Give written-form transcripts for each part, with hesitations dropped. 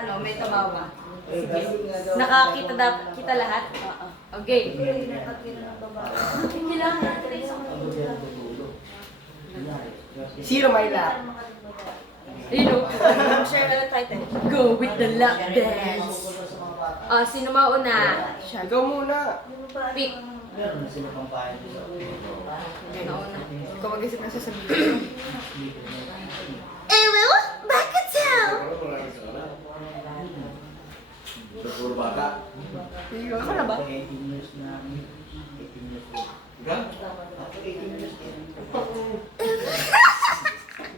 Ano, may tumawa. Sige. Nakakita kita lahat? Oo. Okay. Hindi lang natin isang Sino may lap? Ayun o. Share ka ng title. Go with the lap dance. Sino mauna? Siya. Ikaw muna. Pick. Nauna. Ikaw mag-isip na sasabihin. Ew, back at town! Puro bata. Ako na ba?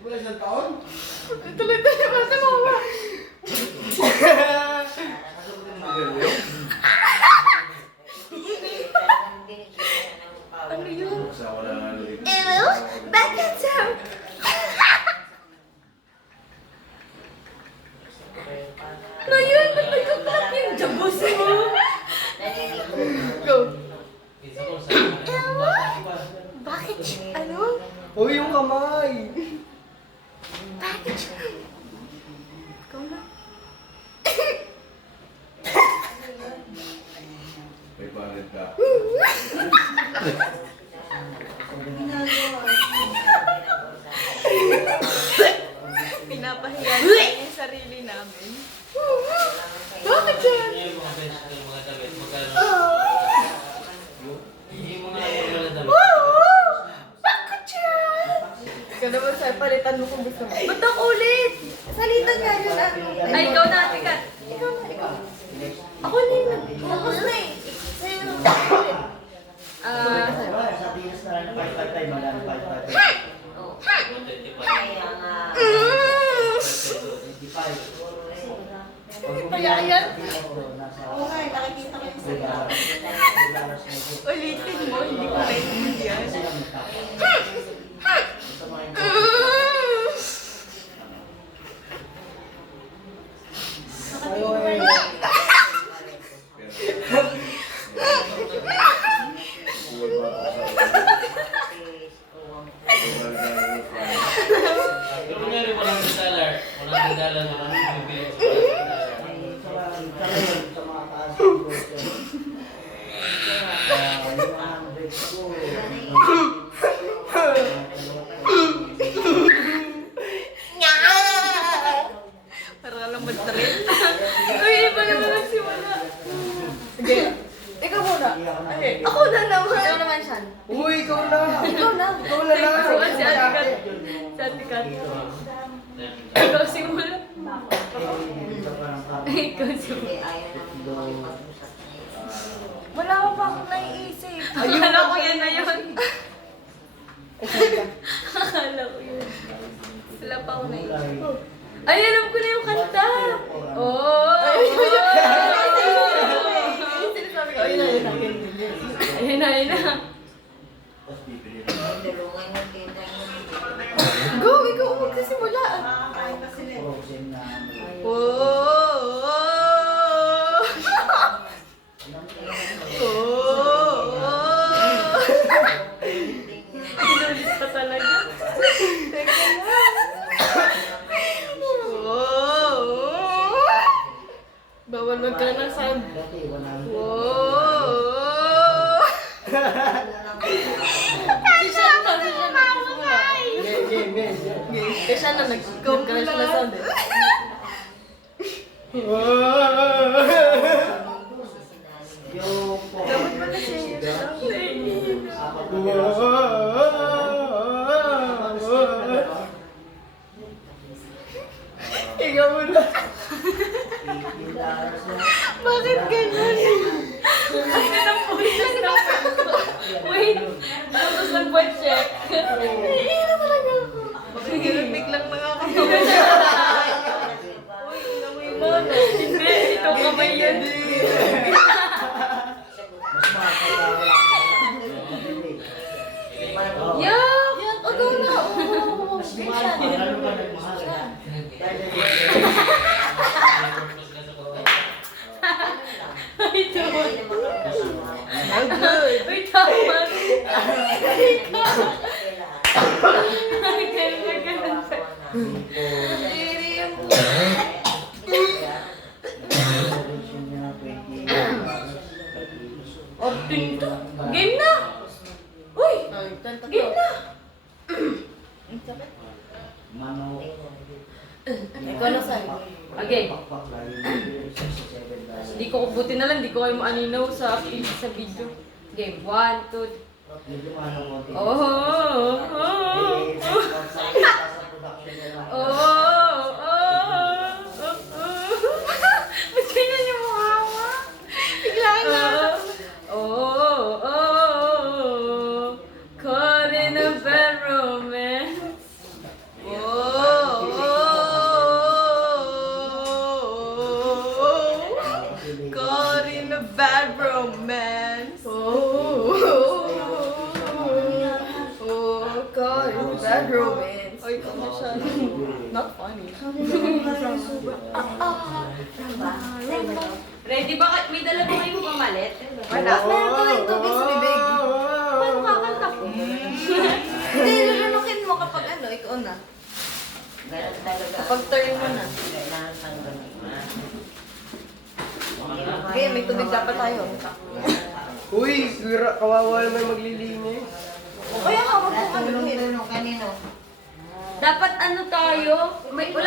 Wala isang taon? Tuloy-tuloy ba sa mama? Ano yun? Ew, back at town! Ano yun? Ba't nagkaklap yung jabos mo? Go! Bakit? Ano? O yung kamay. Bakit? Ikaw na. May panit ka. Pinapahiya namin yung sarili namin. Bakit yan? Bakit yan? Ikaw naman sa'yo, palitan mo kung gusto mo. Ba't ang ulit? Salitan nga yun. Ay, ikaw na, Tikat. Ikaw na, ikaw. Ako na yun. Tapos na eh. Sa'yo na ulit. Kaya yan? Oo nga, nakikita ko yung sa Ulitin mo, hindi ko maintindihan. Para lang mag-trip. Uy, iba naman nagsimula. Sige. Ikaw muna. Okay. Ako na naman. Ikaw naman, Sean. Uy, ikaw na. Ikaw na. Ikaw na lang. Si Ate Kat. Si Ate Kat. Ikaw simula. Ikaw simula. Wala ko pa akong naiisip. Akala ko yan na yun. Akala ko yun. Wala pa akong naiisip. Ay, alam ko na yung kanta! Oh! Sinasabi ko, ayun na, ayun na. Ayun na, ayun na. Go! Ikaw ang magsisimula. Makakain pa sila. Oh! Inulit pa talaga. Teka lang. Bawal magkaroon ng sound. Wow! Si Sean na, si Sean na. Si Sean na, nag-go ka na siya ng sound eh. Dapat ba na siya yung Ikaw muna. Bakit ganyan? Ang ganang pulis na. Wait. Tapos nag-voice check. Iinom talaga ako. Biglang nakakatawa. Uy, inamoy mo. Hindi, ito kamay yan. Yak! Agaw na. Oo. Ay, tama. Ay, good. Ay, tama. Ay, kayo na ganun pa. Hindi, Tinto. Game na! Uy! Game na! Ikaw na sa'yo. Okay. Hindi ko, buti na lang, hindi ko kayo maaninaw sa video. Game, 1, 2, oh, ba't ganyan yung mukha mo? Biglaan na. Caught in a bad romance. Caught in a bad romance. Caught in a bad romance. Oy, kung siya. Not funny. Ready ba? May dala ba kayong pamalit? Wala. Meron ko yung tubig sa bibig. Paano kakanta ko? Hindi, lulunukin mo kapag ano, ikaw na. Kapag turn mo na. Okay, may tubig dapat tayo. Uy, sira, kawawa naman maglilinis. Kaya hawak mo ano. Kanino? Dapat ano tayo? May, wala